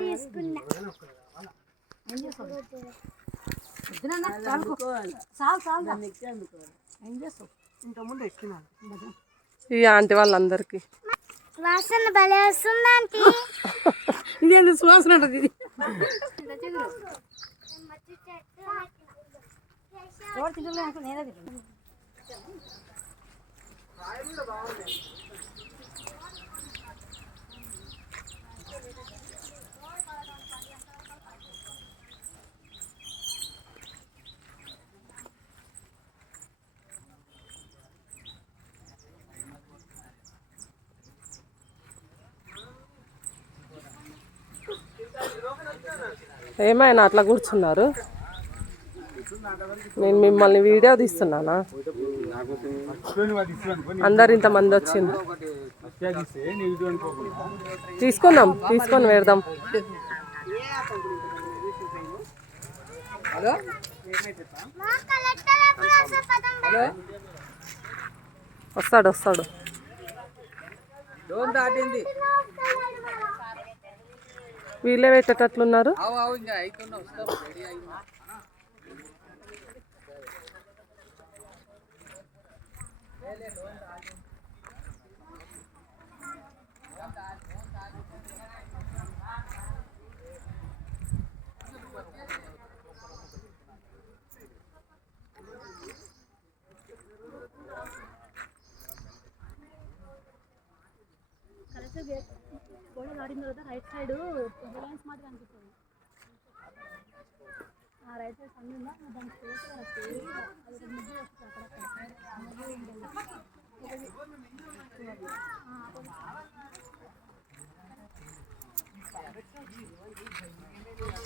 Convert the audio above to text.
తీసుకున్నా ఎక్కినాను ఈ ఆంటీ వాళ్ళందరికీ వాసన భలే వస్తుంది ఆంటీ ఇదేంది సువాసన ఉంటుంది ఇది నేనే ఏమైనా అట్లా కూర్చున్నారు? నేను మిమ్మల్ని వీడియో తీస్తున్నానా? అందరు ఇంతమంది వచ్చింది తీసుకుందాం తీసుకొని పెడదాం. పదం వస్తాడు వస్తాడు. దాటింది. వీళ్ళే పెట్టేటట్లున్నారు అవు అవు గోడ దాటిన తర్వాత రైట్ సైడ్ రిలయన్స్ మాట కనిపిస్తుంది ఆ రైట్ సైడ్ సన్ ఉందా? దాని స్పేస్ అది ముగ్గు వస్తుంది అక్కడ